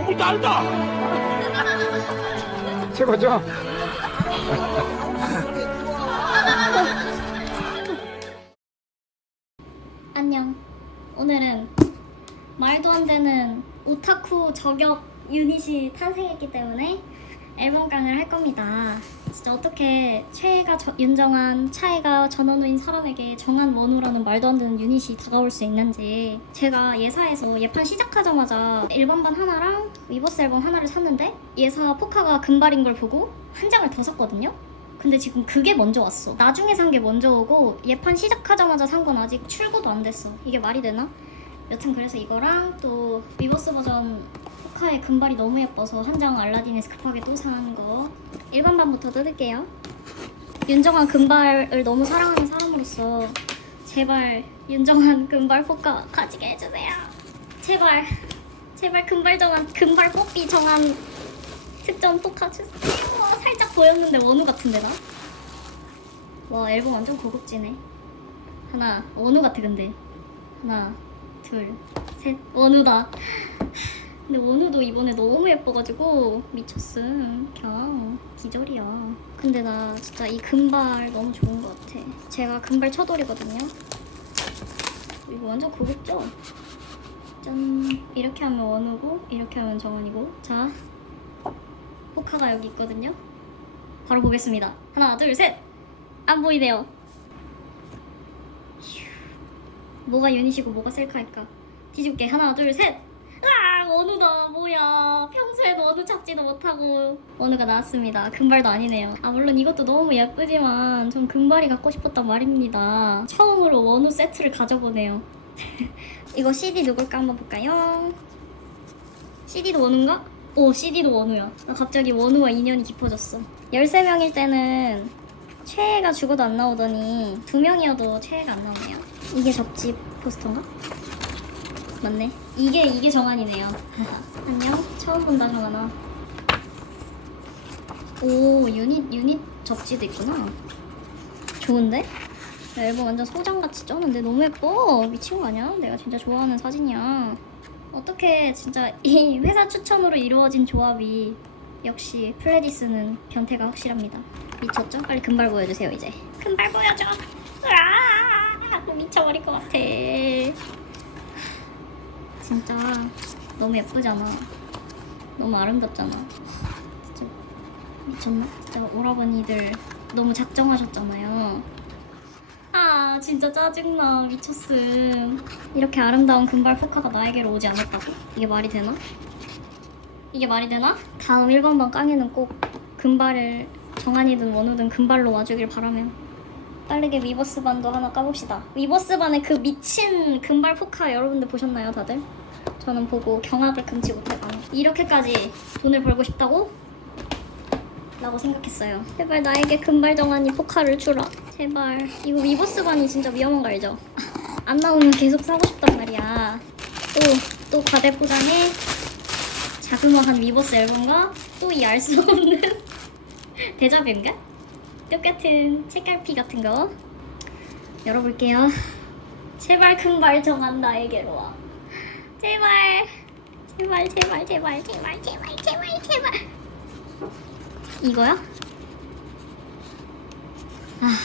너무 달다. 최고죠? 안녕. 오늘은 말도 안 되는 오타쿠 저격 유닛이 탄생했기 때문에 앨범 강을 할 겁니다. 진짜 어떻게 최애가 저- 윤정한 차애가 전원우인 사람에게 정한 원우라는 말도 안 되는 유닛이 다가올 수 있는지 제가 예사에서 예판 시작하자마자 일반반 하나랑 위버스 앨범 하나를 샀는데 예사 포카가 금발인 걸 보고 한 장을 더 샀거든요. 근데 지금 그게 먼저 왔어. 나중에 산 게 먼저 오고 예판 시작하자마자 산 건 아직 출고도 안 됐어. 이게 말이 되나? 여튼 그래서 이거랑 또 위버스 버전 포카의 금발이 너무 예뻐서 한 장 알라딘에서 급하게 또 산 거. 일반 반부터 뜯을게요. 윤정한 금발을 너무 사랑하는 사람으로서 제발 윤정한 금발 포카 가지게 해주세요. 제발 제발 금발 정한 금발 뽀삐 정한 특전 포카 주세요. 와, 살짝 보였는데 원우 같은데 나? 와 앨범 완전 고급지네. 하나 원우 같아 근데 하나 둘 셋 원우다. 근데 원우도 이번에 너무 예뻐가지고 미쳤음. 그냥 기절이야. 근데 나 진짜 이 금발 너무 좋은 것 같아. 제가 금발 처돌이거든요. 이거 완전 고급죠? 짠 이렇게 하면 원우고 이렇게 하면 정원이고 자 포카가 여기 있거든요. 바로 보겠습니다. 하나, 둘, 셋. 안 보이네요. 뭐가 유닛이고 뭐가 셀카일까? 뒤집게 하나, 둘, 셋. 아, 원우다. 뭐야? 평소에도 원우 찾지도 못하고 원우가 나왔습니다. 금발도 아니네요. 아 물론 이것도 너무 예쁘지만 전 금발이 갖고 싶었단 말입니다. 처음으로 원우 세트를 가져보네요. 이거 CD 누굴까 한번 볼까요? CD도 원우인가? 오 CD도 원우야 나 갑자기 원우와 인연이 깊어졌어 13명일 때는 최애가 죽어도 안 나오더니 두 명이어도 최애가 안 나오네요. 이게 접지 포스터인가? 맞네. 이게 이게 정한이네요. 안녕. 처음 본다 정한아. 오 유닛 유닛 접지도 있구나. 좋은데? 야, 앨범 완전 소장같이 쩌는데 너무 예뻐. 미친 거 아니야? 내가 진짜 좋아하는 사진이야. 어떻게 진짜 이 회사 추천으로 이루어진 조합이 역시 플레디스는 변태가 확실합니다. 미쳤죠? 빨리 금발 보여주세요 이제. 금발 보여줘. 으아! 미쳐버릴 것 같아. 진짜 너무 예쁘잖아. 너무 아름답잖아. 진짜 미쳤나? 진짜 오라버니들 너무 작정하셨잖아요. 아 진짜 짜증나 미쳤음 이렇게 아름다운 금발 포카가 나에게로 오지 않았다고? 이게 말이 되나? 이게 말이 되나? 다음 1번방 깡에는 꼭 금발을 정한이든 원우든 금발로 와주길 바라며 빠르게 위버스 반도 하나 까봅시다 위버스 반의 그 미친 금발 포카 여러분들 보셨나요 다들? 저는 보고 경악을 금치 못해가며 이렇게까지 돈을 벌고 싶다고? 라고 생각했어요. 제발 나에게 금발 정한이 포카를 주라. 제발. 이거 위버스 반이 진짜 위험한 거 알죠? 안 나오면 계속 사고 싶단 말이야. 또, 또 과대 포장에 자그마한 위버스 앨범과 또 이 알 수 없는 대자뷰인가? 똑같은 책갈피 같은 거 열어볼게요. 제발 금발 정한 나에게로 와. 제발. 제발, 제발, 제발, 제발, 제발, 제발, 제발. 이거야? 아,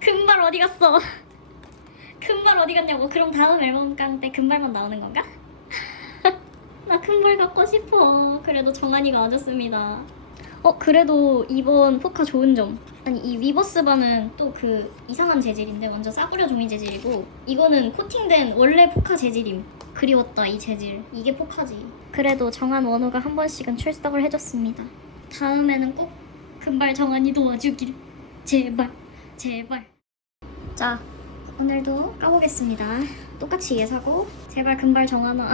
금발 어디 갔어? 금발 어디 갔냐고? 그럼 다음 앨범 깡때 금발만 나오는 건가? 나 금발 갖고 싶어. 그래도 정한이가 와줬습니다. 어, 그래도 이번 포카 좋은 점. 아니, 이 위버스 반은 또그 이상한 재질인데, 완전 싸구려 종이 재질이고, 이거는 코팅된 원래 포카 재질임. 그리웠다, 이 재질. 이게 포카지. 그래도 정한 원우가 한 번씩은 출석을 해줬습니다. 다음에는 꼭 금발 정한이 도 와주길. 제발, 제발. 자, 오늘도 까보겠습니다. 똑같이 예사고, 제발 금발 정하나.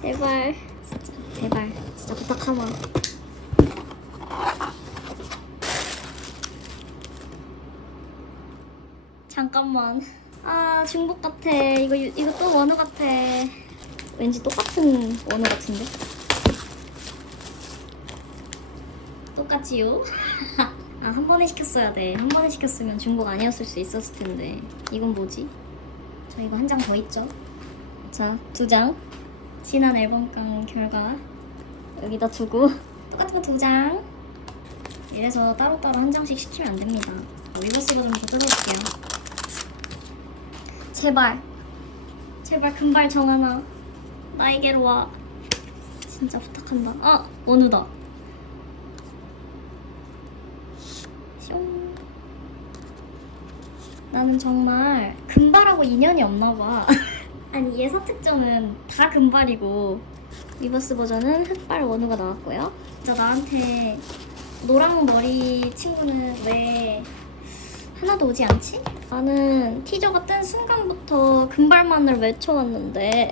제발, 진짜, 제발, 진짜 부탁하마. 잠깐만. 아, 중복 같아. 이거, 유- 이거 또 원우 같아. 왠지 똑같은 원우 같은데? 똑같지요? 아, 한 번에 시켰어야 돼. 한 번에 시켰으면 중복 아니었을 수 있었을 텐데. 이건 뭐지? 저 이거 한 장 더 있죠? 자, 두 장. 지난 앨범깡 결과 여기다 두고 똑같은 거 두 장. 이래서 따로따로 한 장씩 시키면 안 됩니다. 리버스 버전부터 뜯어볼게요. 제발, 제발 금발 정하나 나에게로 와. 진짜 부탁한다. 아 원우다. 숑. 나는 정말 금발하고 인연이 없나 봐. 아니 예사 특전은 다 금발이고 리버스 버전은 흑발 원우가 나왔고요. 진짜 나한테 노랑 머리 친구는 왜 하나도 오지 않지? 나는 티저가 뜬 순간부터 금발만을 외쳐왔는데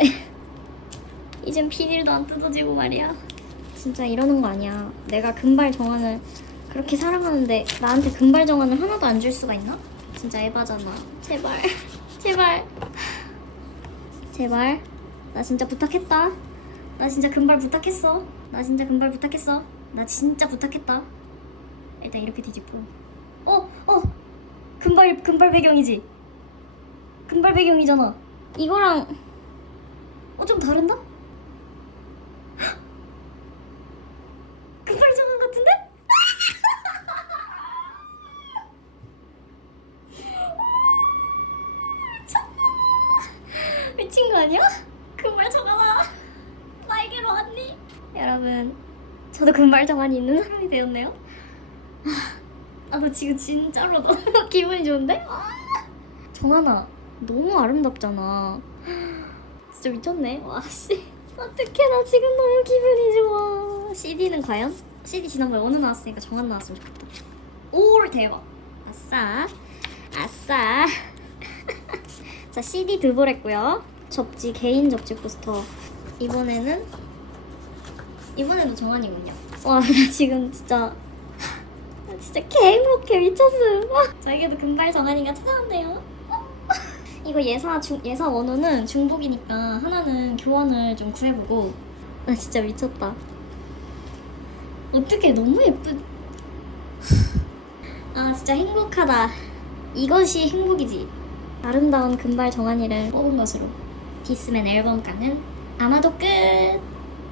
이젠 비닐도 안 뜯어지고 말이야. 진짜 이러는 거 아니야. 내가 금발 정한을 그렇게 사랑하는데 나한테 금발 정한을 하나도 안 줄 수가 있나? 진짜 에바잖아. 제발, 제발, 제발. 나 진짜 부탁했다. 나 진짜 금발 부탁했어. 나 진짜 금발 부탁했어. 나 진짜 부탁했다. 일단 이렇게 뒤집고. 어, 어, 금발 금발 배경이지. 금발 배경이잖아. 이거랑 어 좀 다른다? 헉! 금발 정원 같은데? 미친 거 아니야? 금발 정하나 나에게로 왔니? 여러분 저도 금발 정한이 있는 사람이 되었네요. 아, 나 지금 진짜로 너무 기분이 좋은데? 아, 정하나, 너무 아름답잖아. 진짜 미쳤네. 와, 씨. 어떡해, 나 지금 너무 기분이 좋아. CD는 과연? CD 지난번에 어느 나왔으니까 정한 나왔으면 좋겠다. 오, 대박. 아싸. 아싸. 자, CD 두볼 했고요. 접지, 개인 접지 포스터. 이번에는, 이번에도 정한이군요. 와, 나 지금 진짜 아, 진짜 개 행복해 미쳤음. 와, 저에게도 금발 정한이가 찾아왔네요. 이거 예사 중 예사 원호는 중복이니까 하나는 교환을 좀 구해보고. 나 진짜 미쳤다. 어떻게 너무 예쁜. 아 진짜 행복하다. 이것이 행복이지. 아름다운 금발 정한이를 뽑은 것으로 디스맨 앨범 깡은 아마도 끝.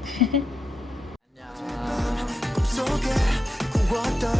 꾸었던